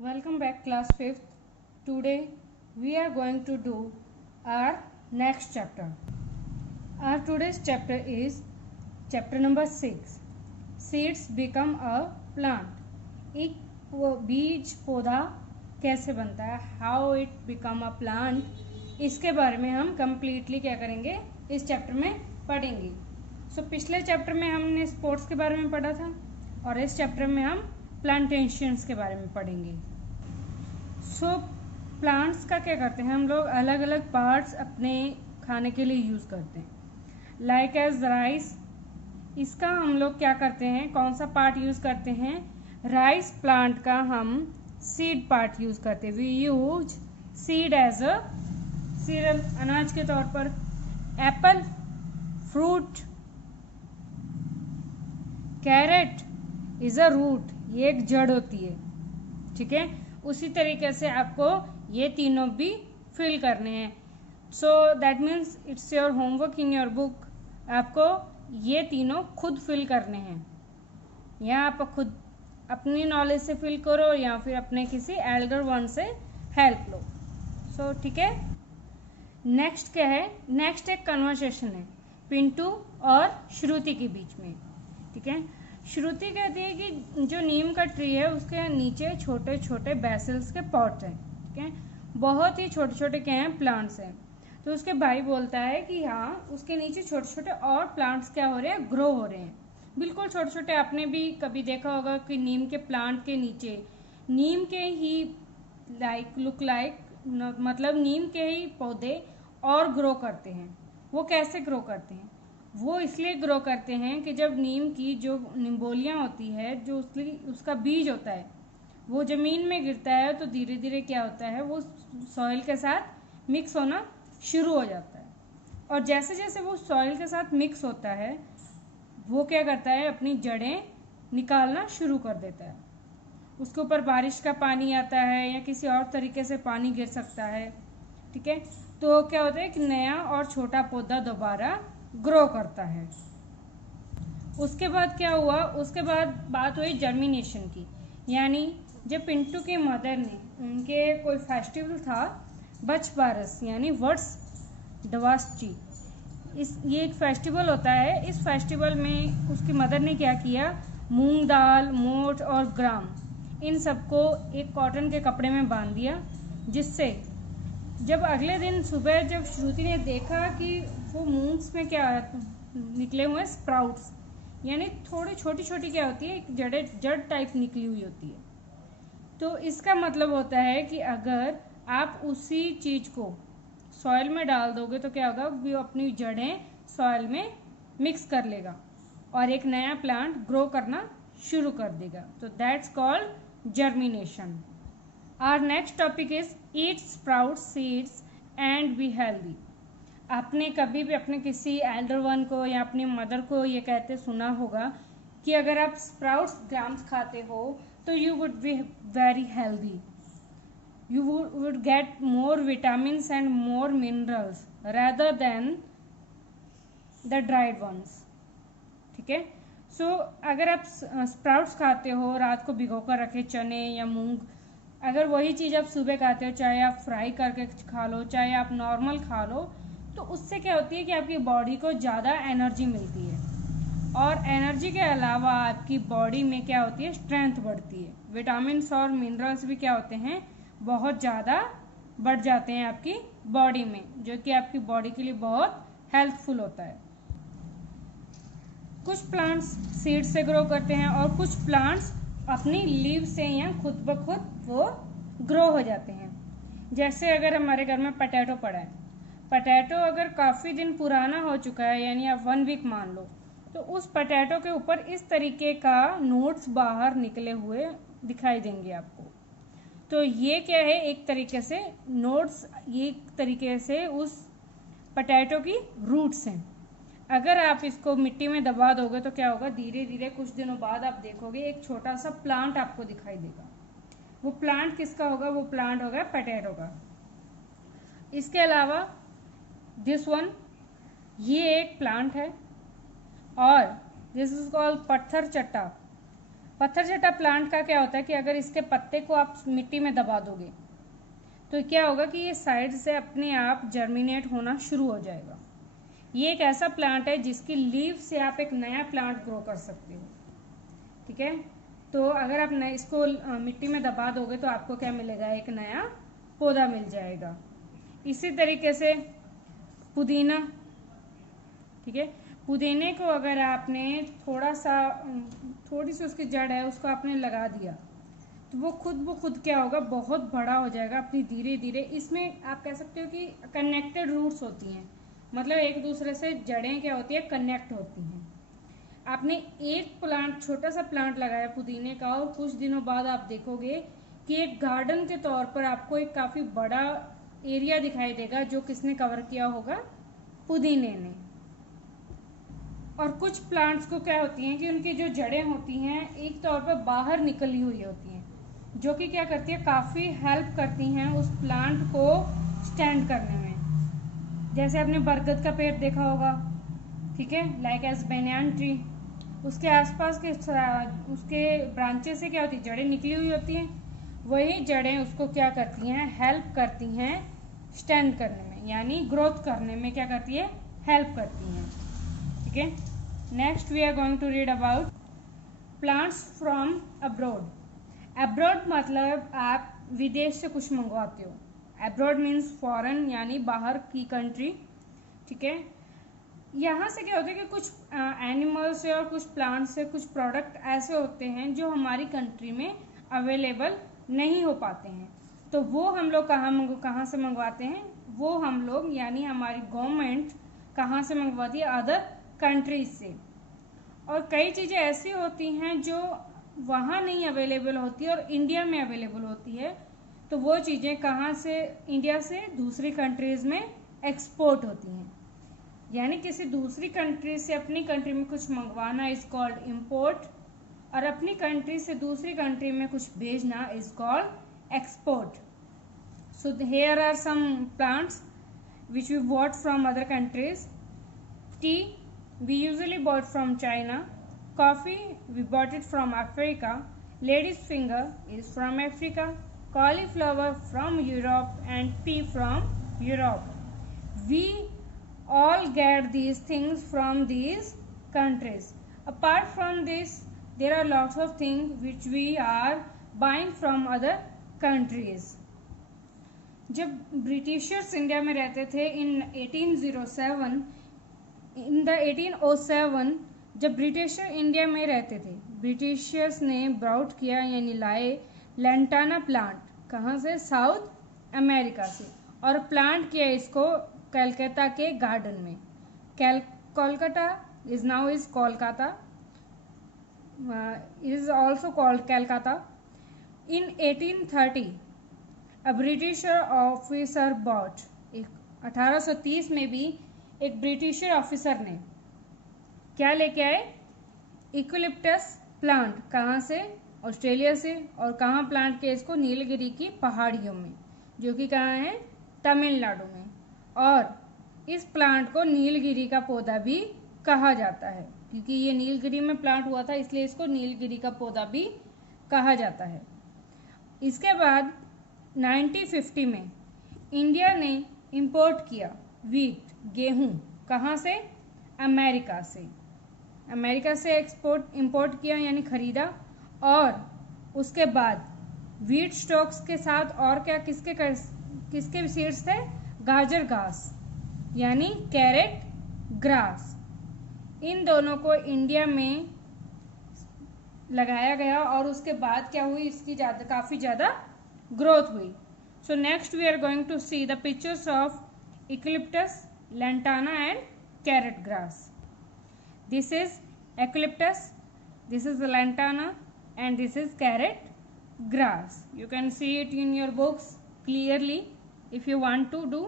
Welcome back, class 5th. Today we are going to do our next chapter. Our today's chapter is chapter number 6. Seeds become a plant. एक बीज पौधा कैसे बनता है, how it become a plant, इसके बारे में हम कम्प्लीटली क्या करेंगे इस चैप्टर में पढ़ेंगे. पिछले चैप्टर में हमने स्पोर्ट्स के बारे में पढ़ा था और इस चैप्टर में हम प्लांटेशंस के बारे में पढ़ेंगे. प्लांट्स का क्या करते हैं हम लोग, अलग अलग पार्ट्स अपने खाने के लिए यूज़ करते हैं. लाइक एज राइस, इसका हम लोग क्या करते हैं, कौन सा पार्ट यूज़ करते हैं, राइस प्लांट का हम सीड पार्ट यूज़ करते हैं. We use seed as a cereal, अनाज के तौर पर. Apple, fruit, carrot is a root, ये एक जड़ होती है. ठीक है, उसी तरीके से आपको ये तीनों भी फिल करने हैं. So that means it's your homework in your book. आपको ये तीनों खुद फिल करने हैं, या आप खुद अपनी नॉलेज से फिल करो या फिर अपने किसी एल्डर वन से हेल्प लो. सो ठीक है, नेक्स्ट क्या है, नेक्स्ट एक कन्वर्सेशन है पिंटू और श्रुति के बीच में. ठीक है, श्रुति कहती है कि जो नीम का ट्री है उसके नीचे छोटे छोटे बेसल्स के पॉट्स हैं. ठीक है, बहुत ही छोटे छोटे क्या हैं, प्लांट्स हैं. तो उसके भाई बोलता है कि हाँ, उसके नीचे छोटे छोटे और प्लांट्स क्या हो रहे हैं, ग्रो हो रहे हैं. बिल्कुल छोटे छोटे. आपने भी कभी देखा होगा कि नीम के प्लांट के नीचे नीम के ही लुक लाइक मतलब नीम के ही पौधे और ग्रो करते हैं. वो कैसे ग्रो करते हैं, वो इसलिए ग्रो करते हैं कि जब नीम की जो निम्बोलियाँ होती है, जो उसका बीज होता है, वो ज़मीन में गिरता है तो धीरे धीरे क्या होता है, वो सॉइल के साथ मिक्स होना शुरू हो जाता है. और जैसे जैसे वो सॉइल के साथ मिक्स होता है, वो क्या करता है, अपनी जड़ें निकालना शुरू कर देता है. उसके ऊपर बारिश का पानी आता है या किसी और तरीके से पानी गिर सकता है. ठीक है, तो क्या होता है, एक नया और छोटा पौधा दोबारा ग्रो करता है. उसके बाद क्या हुआ, उसके बाद बात हुई जर्मिनेशन की. यानी जब पिंटू की मदर ने, उनके कोई फेस्टिवल था बच बारस यानी वर्ष डवास्ची, ये एक फेस्टिवल होता है. इस फेस्टिवल में उसकी मदर ने क्या किया, मूंग दाल, मोठ और ग्राम, इन सबको एक कॉटन के कपड़े में बांध दिया, जिससे जब अगले दिन सुबह जब श्रुति ने देखा कि वो मूंग्स में क्या निकले हुए स्प्राउट्स, यानी थोड़ी छोटी छोटी क्या होती है, एक जड़ टाइप निकली हुई होती है. तो इसका मतलब होता है कि अगर आप उसी चीज़ को सॉइल में डाल दोगे तो क्या होगा, वो अपनी जड़ें सॉइल में मिक्स कर लेगा और एक नया प्लांट ग्रो करना शुरू कर देगा. तो that's called germination. Our next topic is eat sprout seeds and be healthy. आपने कभी भी अपने किसी एल्डर वन को या अपनी मदर को ये कहते सुना होगा कि अगर आप स्प्राउट्स ग्राम्स खाते हो तो you would be very healthy, you would get more vitamins and more minerals rather than the dried ones. ठीक है, सो अगर आप स्प्राउट्स खाते हो, रात को भिगो कर रखे चने या मूंग, अगर वही चीज़ आप सुबह खाते हो, चाहे आप फ्राई करके खा लो चाहे आप नॉर्मल खा लो, तो उससे क्या होती है कि आपकी बॉडी को ज़्यादा एनर्जी मिलती है. और एनर्जी के अलावा आपकी बॉडी में क्या होती है, स्ट्रेंथ बढ़ती है. विटामिन्स और मिनरल्स भी क्या होते हैं, बहुत ज़्यादा बढ़ जाते हैं आपकी बॉडी में, जो कि आपकी बॉडी के लिए बहुत हेल्पफुल होता है. कुछ प्लांट्स सीड से ग्रो करते हैं और कुछ प्लांट्स अपनी लीव से या खुद ब खुद वो ग्रो हो जाते हैं. जैसे अगर हमारे घर में पटैटो पड़ा है, पटैटो अगर काफ़ी दिन पुराना हो चुका है, यानी आप 1 वीक मान लो, तो उस पटैटो के ऊपर इस तरीके का नोट्स बाहर निकले हुए दिखाई देंगे आपको. तो ये क्या है, एक तरीके से नोट्स, ये एक तरीके से उस पटैटो की रूट्स हैं. अगर आप इसको मिट्टी में दबा दोगे तो क्या होगा, धीरे धीरे कुछ दिनों बाद आप देखोगे एक छोटा सा प्लांट आपको दिखाई देगा. वो प्लांट किसका होगा, वो प्लांट होगा पटैटो का. इसके अलावा दिस वन, ये एक प्लांट है और दिस इज कॉल्ड पत्थर चट्टा. पत्थरचट्टा प्लांट का क्या होता है कि अगर इसके पत्ते को आप मिट्टी में दबा दोगे तो क्या होगा कि ये साइड से अपने आप जर्मिनेट होना शुरू हो जाएगा। ये एक ऐसा प्लांट है जिसकी लीव से आप एक नया प्लांट ग्रो कर सकते हो, ठीक है। तो अगर आप इसको मिट्टी में दबा दोगे तो आपको क्या मिलेगा, एक नया पौधा मिल जाएगा। इसी तरीके से पुदीना, ठीक है, पुदीने को अगर आपने थोड़ी सी उसकी जड़ है उसको आपने लगा दिया तो वो खुद क्या होगा, बहुत बड़ा हो जाएगा अपनी धीरे धीरे। इसमें आप कह सकते हो कि कनेक्टेड रूट्स होती हैं, मतलब एक दूसरे से जड़ें क्या होती है, कनेक्ट होती हैं। आपने एक प्लांट, छोटा सा प्लांट लगाया पुदीने का और कुछ दिनों बाद आप देखोगे कि एक गार्डन के तौर पर आपको एक काफ़ी बड़ा एरिया दिखाई देगा जो किसने कवर किया होगा, पुदीने ने। और कुछ प्लांट्स को क्या होती हैं कि उनकी जो जड़ें होती हैं एक तौर पर बाहर निकली हुई होती हैं, जो कि क्या करती है, काफ़ी हेल्प करती हैं उस प्लांट को स्टैंड करने में। जैसे आपने बरगद का पेड़ देखा होगा, ठीक है, लाइक एज बैनियान ट्री, उसके आसपास के उसके ब्रांचेस से क्या होती है, जड़ें निकली हुई होती हैं। वही जड़ें उसको क्या करती हैं, हेल्प करती हैं स्टैंड करने में, यानी ग्रोथ करने में क्या करती है, हेल्प करती हैं, ठीक है। Next we are going to read about plants from abroad. Abroad मतलब आप विदेश से कुछ मंगवाते हो। अब्रॉड मीन्स फॉरेन, यानी बाहर की कंट्री, ठीक है। यहाँ से क्या होता है कि कुछ एनिमल्स से और कुछ प्लांट्स से कुछ प्रोडक्ट ऐसे होते हैं जो हमारी कंट्री में अवेलेबल नहीं हो पाते हैं, तो वो हम लोग कहाँ से मंगवाते हैं, वो हम लोग यानी हमारी गवर्नमेंट कहाँ से मंगवाती है, अदर कंट्रीज से। और कई चीज़ें ऐसी होती हैं जो वहाँ नहीं अवेलेबल होती और इंडिया में अवेलेबल होती है, तो वो चीज़ें कहाँ से, इंडिया से दूसरी कंट्रीज़ में एक्सपोर्ट होती हैं। यानी किसी दूसरी कंट्री से अपनी कंट्री में कुछ मंगवाना इज कॉल्ड इम्पोर्ट, और अपनी कंट्री से दूसरी कंट्री में कुछ भेजना is called export. So here are some plants which we bought from other countries. Tea we usually bought from China. Coffee we bought it from Africa. Lady's finger is from Africa. Cauliflower from Europe and pea from Europe. We all get these things from these countries. Apart from this, there are lots of things which we are buying from other countries. जब Britishers India में रहते थे इन 1807, in the 1807 जब britisher India में रहते थे, Britishers ने brought किया यानी लाए लैंटाना प्लांट, कहाँ से, साउथ अमेरिका से, और प्लांट किया इसको कलकत्ता के गार्डन में। Kolkata is now is Kolkata, is also called Calcutta. In 1830 a Britisher officer bought, 1830 में भी एक ब्रिटिशर ऑफिसर ने क्या लेके आए, इक्विलिप्टस प्लांट, कहाँ से, ऑस्ट्रेलिया से। और कहाँ प्लांट किया इसको, नीलगिरी की पहाड़ियों में, जो कि कहाँ है, तमिलनाडु में। और इस प्लांट को नीलगिरी का पौधा भी कहा जाता है, क्योंकि ये नीलगिरी में प्लांट हुआ था इसलिए इसको नीलगिरी का पौधा भी कहा जाता है। इसके बाद 1950 में इंडिया ने इंपोर्ट किया वीट, गेहूं, कहाँ से, अमेरिका से। अमेरिका से इंपोर्ट किया यानी खरीदा। और उसके बाद वीट स्टॉक्स के साथ और क्या, किसके सीड्स थे, गाजर घास यानी कैरेट ग्रास। इन दोनों को इंडिया में लगाया गया और उसके बाद क्या हुई, इसकी काफ़ी ज़्यादा ग्रोथ हुई। So next we are going to see the pictures of eucalyptus, lantana and carrot grass. This is eucalyptus, this is the lantana and this is carrot grass. You can see it in your books clearly if you want to do.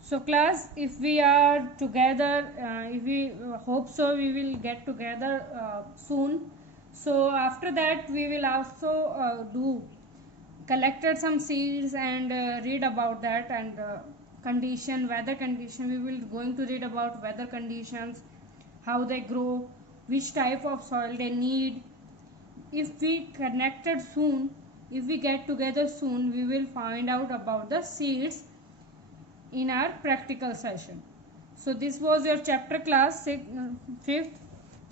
So class, if we are together, if we hope so we will get together soon. So after that we will also collected some seeds and read about that and condition, weather condition. We will going to read about weather conditions, how they grow, which type of soil they need, if we connected soon, if we get together soon, we will find out about the seeds in our practical session. So this was your chapter class 5th,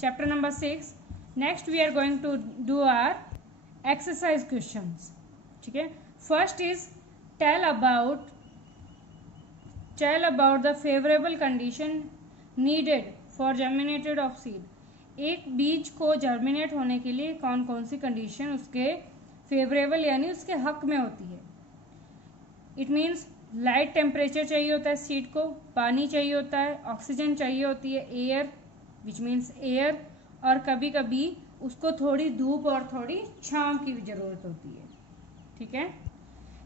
chapter number 6. Next we are going to do our exercise questions. ठीक है, first is tell about the favorable condition needed for germinated of seed. एक बीज को germinate होने के लिए कौन कौन सी कंडीशन उसके फेवरेबल यानी उसके हक में होती है. इट मीन्स लाइट टेम्परेचर चाहिए होता है सीड को, पानी चाहिए होता है, ऑक्सीजन चाहिए होती है, एयर विच मीन्स एयर, और कभी कभी उसको थोड़ी धूप और थोड़ी छांव की भी ज़रूरत होती है. ठीक है.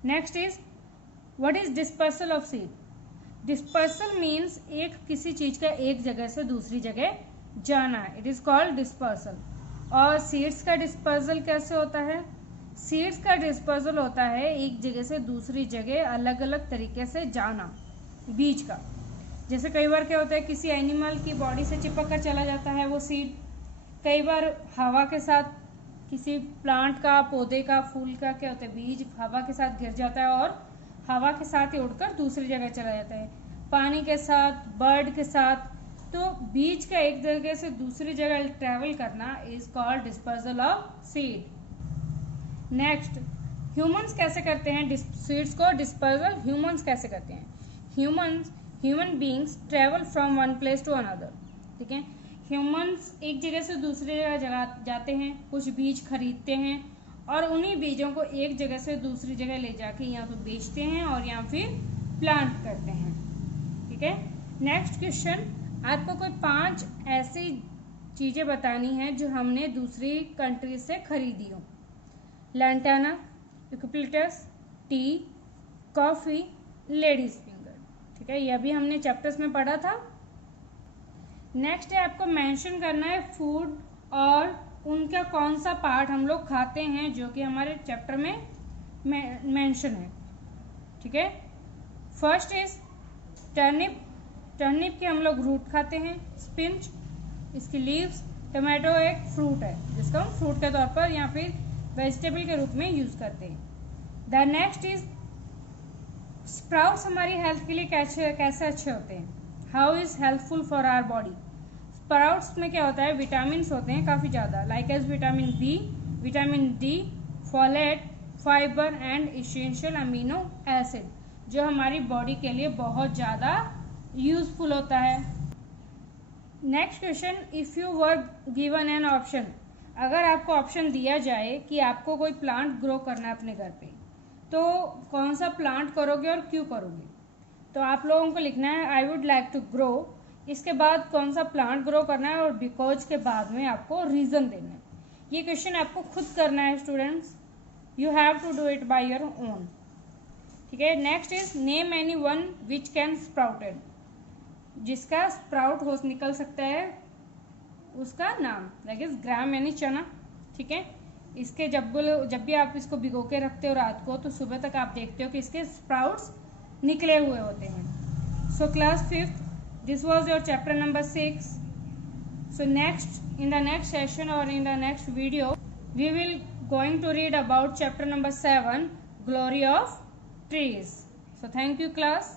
Next is what is dispersal of seed. Dispersal means एक किसी चीज़ का एक जगह से दूसरी जगह जाना है. It is called dispersal. और सीड्स का डिस्पर्सल कैसे होता है. सीड्स का डिस्पर्सल होता है एक जगह से दूसरी जगह अलग अलग तरीके से जाना बीज का. जैसे कई बार क्या होता है, किसी एनिमल की बॉडी से चिपक कर चला जाता है वो सीड. कई बार हवा के साथ किसी प्लांट का, पौधे का, फूल का क्या होता है, बीज हवा के साथ गिर जाता है और हवा के साथ ही उड़कर दूसरी जगह चला जाता है. पानी के साथ, बर्ड के साथ. तो बीज का एक जगह से दूसरी जगह ट्रैवल करना is called dispersal of seed. Next, humans कैसे करते हैं सीड्स को डिस्पर्सल. ह्यूमंस कैसे करते हैं. Human beings travel from one place to another. ठीक है. ह्यूमंस एक जगह से दूसरी जगह जाते हैं, कुछ बीज खरीदते हैं और उन्हीं बीजों को एक जगह से दूसरी जगह ले जाके या तो बेचते हैं और या फिर प्लांट करते हैं. ठीक है. नेक्स्ट क्वेश्चन, आपको कोई 5 ऐसी चीज़ें बतानी है जो हमने दूसरी कंट्री से खरीदी हो. Lantana, eucalyptus, T, coffee, ladies finger. ठीक है, यह भी हमने चैप्टर्स में पढ़ा था. नेक्स्ट है आपको मेंशन करना है फूड और उनका कौन सा पार्ट हम लोग खाते हैं जो कि हमारे चैप्टर में मेंशन है. ठीक है. First is turnip. टर्निप के हम लोग रूट खाते हैं. स्पिनच, इसकी लीव्स. टमाटो एक फ्रूट है जिसको हम फ्रूट के तौर पर या फिर वेजिटेबल के रूप में यूज करते हैं. द नेक्स्ट इज स्प्राउट्स हमारी हेल्थ के लिए कैसे अच्छे होते हैं. How is helpful for our body. Sprouts में क्या होता है, विटामिन होते हैं काफ़ी ज़्यादा, like as vitamin B, vitamin D, folate, fibre and essential amino acid, जो हमारी बॉडी के लिए बहुत ज़्यादा यूजफुल होता है. Next question, if you were given an option. अगर आपको ऑप्शन दिया जाए कि आपको कोई प्लांट ग्रो करना है अपने घर पे, तो कौन सा प्लांट करोगे और क्यों करोगे. तो आप लोगों को लिखना है I would like to grow, इसके बाद कौन सा प्लांट ग्रो करना है और बिकॉज के बाद में आपको रीज़न देना है. ये क्वेश्चन आपको खुद करना है students. You have to do it by your own. ठीक है. Next is name any one which can sprouted. जिसका स्प्राउट हो निकल सकता है उसका नाम, लाइक इज ग्राम यानी चना. ठीक है. इसके जब भी आप इसको भिगो के रखते हो रात को, तो सुबह तक आप देखते हो कि इसके स्प्राउट्स निकले हुए होते हैं. So class 5th, this was your chapter number 6. So in the next session or in the next video, we will going to read about chapter number 7, glory of trees. So thank you class.